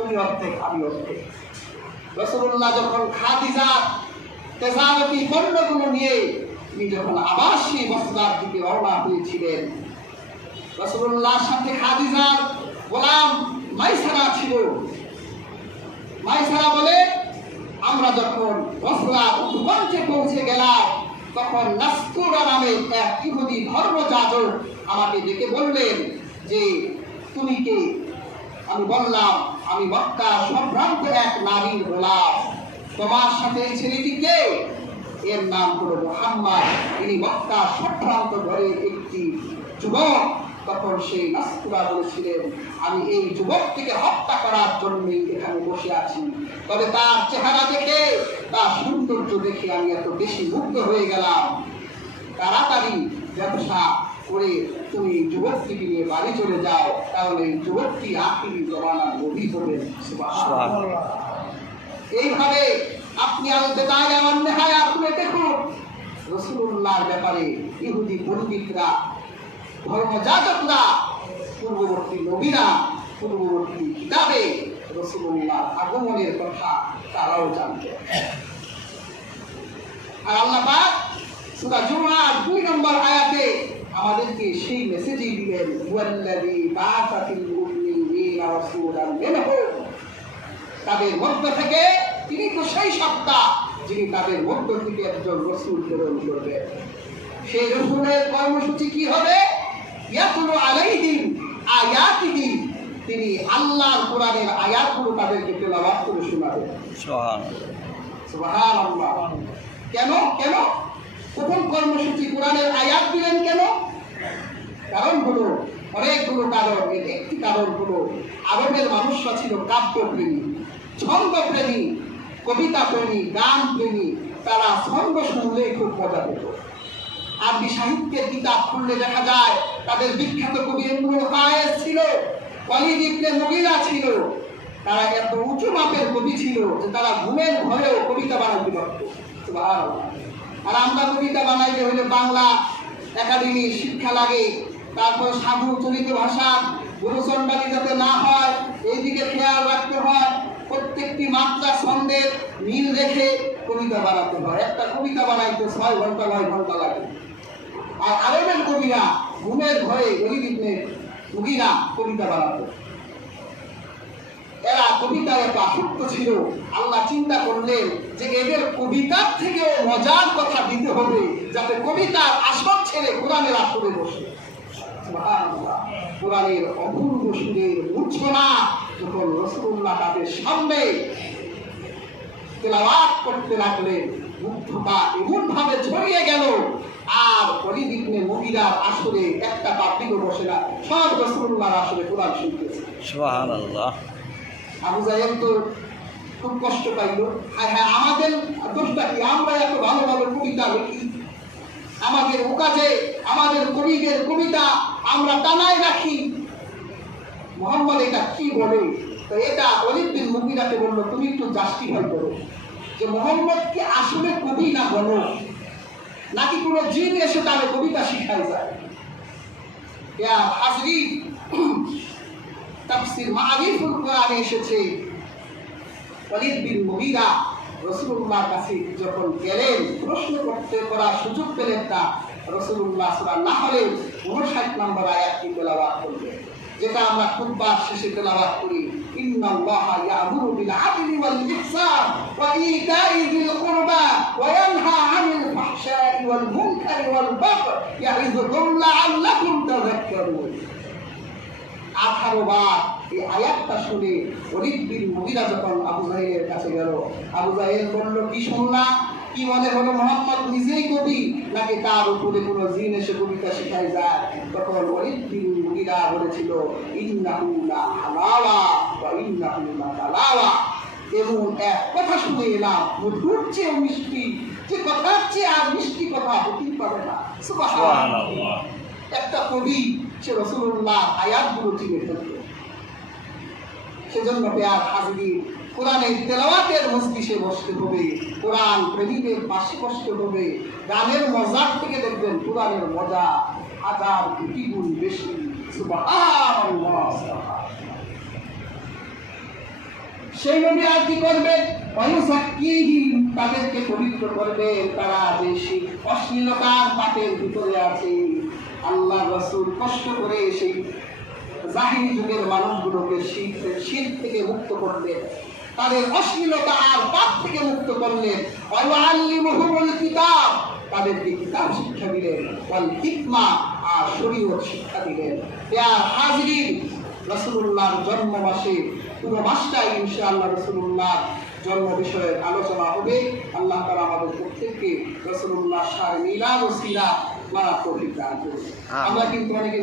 তুমি অর্ধেক আমি অর্ধেক। রাসূলুল্লাহ যখন খাদিজার তেজারতি পণ্যগুলো নিয়ে তিনি যখন আবার সেই বসরার দিকে রওনা হয়েছিলেন, রাসূলুল্লাহর সাথে খাদিজার গোলাম মাইসারা ছিল। মাইসারা বলে, আমরা যখন বসরার উপকণ্ঠে পৌঁছে গেলাম তখন নাস্তুরা নামে এক ইহুদি ধর্মযাজক আমাকে ডেকে বললেন যে তুমি কে? আমি বললাম, আমি মক্কা সম্ভ্রান্ত এক নারীর গোলাম। তোমার সাথে এই ছেলেটি কে? এর নাম হলো মুহাম্মদ, ইনি মক্কা সম্ভ্রান্ত ঘরের একটি যুবক। তখন সেই নাস্তুরা বলেছিলেন, আমি এই যুবকটিকে হত্যা করার জন্যই এখানে বসে আছি, তবে তার চেহারা দেখে, তার সৌন্দর্য দেখে আমি এত বেশি মুগ্ধ হয়ে গেলাম। তাড়াতাড়ি ব্যবসা করে তুমি যুবকটিকে নিয়ে বাড়ি চলে যাও, তাহলে এই যুবকটি আখিরি জমানার নবী হবেন। সুবহানাল্লাহ। এইভাবে আপনি আল-বিদায়া ওয়ান নিহায়া খুলে দেখুন, রাসূলুল্লাহর ব্যাপারে ইহুদি পণ্ডিতরা, ধর্মযাজকরা, পূর্ববর্তী নবীরা পূর্ববর্তী কিতাবে রাসূলুল্লাহর আগমনের কথা তারাও জানতেন। আর আল্লাহ পাক সূরা জুমআর 2 নম্বর আয়াতে আমাদেরকে সেই মেসেজই দিলেন, ওয়াল্লাযী বা'আসা ফিল উম্মিয়িনা রাসূলান মিনহুম, তাদের মধ্য থেকে তিনি তো সেই সত্তা যিনি তাদের মধ্য থেকে একজন রাসূল প্রেরণ করবেন। সেই রাসূলের কর্মসূচি কি হবে? ইয়াতুলু আলাইহিম আয়াতিহি, তিনি আল্লাহর কোরআনের আয়াতগুলো তাদেরকে তেলাওয়াত করে শোনাবেন। সুবহানাল্লাহ, সুবহানাল্লাহ। কেন কেন প্রথম কর্মসূচি কোরআনের আয়াত দিলেন কেন? কারণ হলো অনেকগুলো কারণ। এর একটি কারণ হলো আরবের মানুষরা ছিল কাব্যপ্রেমী, ছন্দপ্রেমী, কবিতা প্রেমী, গান প্রেমী। তারা ছন্দ শুনলে খুব মজা পেত। আরবি সাহিত্যের কিতাব খুললে দেখা যায় তাদের বিখ্যাত কবি ইমরুল কায়েস ছিল, ওয়ালিদ ইবনে মুগিরা ছিল। তারা এত উঁচু মাপের কবি ছিল যে তারা ঘুমের ঘরেও কবিতা বানাতে পারত। সুবহানাল্লাহ। আর আমরা কবিতা বানাইতে হলে বাংলা একাডেমি শিক্ষা লাগে, তারপর সাধু চলিত ভাষা গুরুচণ্ডালি যাতে না হয় এইদিকে খেয়াল রাখতে হয়। প্রত্যেকটি মাত্রা ছন্দের মিল রেখে কবিতা বানাতে হয়। একটা কবিতা বানাইতে 6 ঘন্টা 9 ঘন্টা লাগে। আর আরবের কবিরা ঘুমের ঘরে ওয়ালিদ ইবনে মুগিরা কবিতা বানাতো। এরা কবিতায় এত আসক্ত ছিল, আল্লাহ চিন্তা করলেন যে এদের কবিতার থেকেও মজার কথা দিতে হবে, যাতে কবিতার আসর ছেড়ে কোরআনের আসরে বসে। সুবহানাল্লাহ। কোরআনের অপূর্ব সুরের মূর্ছনা যখন রাসূলুল্লাহ তাদের সামনে তেলাওয়াত করতে লাগলেন, মুগ্ধতা এমনভাবে ছড়িয়ে গেল, আর ওয়ালিদ ইবনে মুগিরার আসরে একটা পাবলিকও বসে না, সব রাসূলুল্লাহর আসরে কোরআন শুনতেছে। সুবহানাল্লাহ। আবু জাহেল তো খুব কষ্ট পাইল। হ্যাঁ, আমাদের দোষটা কি? আমরা এত ভালো ভালো কবিতা লিখি, আমাদের ওকাজে আমাদের কবিদের কবিতা আমরা টানায় রাখি, মুহাম্মদ এটা কি বলে? তো এটা ওয়ালিদ বিন মুগিরাকে বললো, তুমি একটু জাস্টিফাই করো যে মুহাম্মদ কি আসলে কবি না বলো, নাকি কোনো জিন এসে তার কবিতা শিখায় যায়? ইয়া হাজরিন, তাফসীর মাআরিফুল কোরআনে এসেছে ওয়ালিদ বিন মুগিরা রাসূলুল্লাহর কাছে যখন গেলেন, প্রশ্ন করতে করার সুযোগ পেলেন না। রাসূলুল্লাহ সূরা নাহলের 59 নম্বর আয়াতটি তেলাওয়াত করলেন, যেটা আমরা খুতবার শেষে তেলাওয়াত করি, ইন্নাল্লাহা ইয়া'মুরু বিল আদলি ওয়াল ইহসান ওয়া ইতাই যিল কুরবা ওয়া ইয়ানহা আনিল ফাহশাই ওয়াল মুনকারি ওয়াল বাগই ইয়া'iযুকুম লা'আল্লাকুম তাযাক্কারুন। 18 বার এই আয়াতটা শুনে ওয়ালিদ বিন মুগিরা যখন আবু জাহেলের কাছে গেল, আবু জাহেল বলল, কি শুনলা? কি মনে হলো মুহাম্মদ নিজেই কবি, নাকি তার উপরে কোনো জিন এসে কবিতা শিখায় যায়? তখন ওয়ালিদ বিন মুগিরা বলেছিল, ইন্নাহু লা হালাওয়া ওয়া ইন্নাহু লা তালাওয়া। এমন এক কথা শুনে এলাম, মধুর চেয়ে মিষ্টি, যে কথার চেয়ে আর মিষ্টি কথা হতেই পারে না। সুবহানাল্লাহ। একটা কবি সে রাসূলুল্লাহ আয়াতগুলো চিনে ফেলতো। সেজন্য পেয়ার হাজরিন, কোরআনের তেলাওয়াতের মজলিসে বসতে হবে, কোরআন প্রেমীদের পাশে বসতে হবে। গানের মজার থেকে দেখবেন কোরআনের মজা 1000 কোটি গুণ বেশি। সুবহানাল্লাহ। সেই নবী আর কি করবে? তাদেরকে পবিত্র করবে। তারা বেশি অশ্লীলতার পাপের ভিতরে আছে। আল্লাহ রাসূল কষ্ট করে সেই জাহিরি যুগের মানুষগুলোকে শিরক থেকে মুক্ত করলেন, তাদের অশ্লীলতা আর পাপ থেকে মুক্ত করলেন। ওয়াল্লিমুহুমুল কিতাব, তাদেরকে কিতাব শিক্ষা দিলেন, ওয়াল হিকমা, আর শরীয়ত শিক্ষা দিলেন। ইয়া হাজিরিন, রাসূলুল্লাহর জন্ম মাসে পুরো মাসটাই ইনশাআল্লাহ রাসূলুল্লাহ জন্ম বিষয়ে আলোচনা হবে। আল্লাহ তাআলা আমাদের প্রত্যেককে রাসূলুল্লাহ শাহ মিলাদ ও সিরাত মানা তৌফিক দান করুন। আমরা কিন্তু অনেকে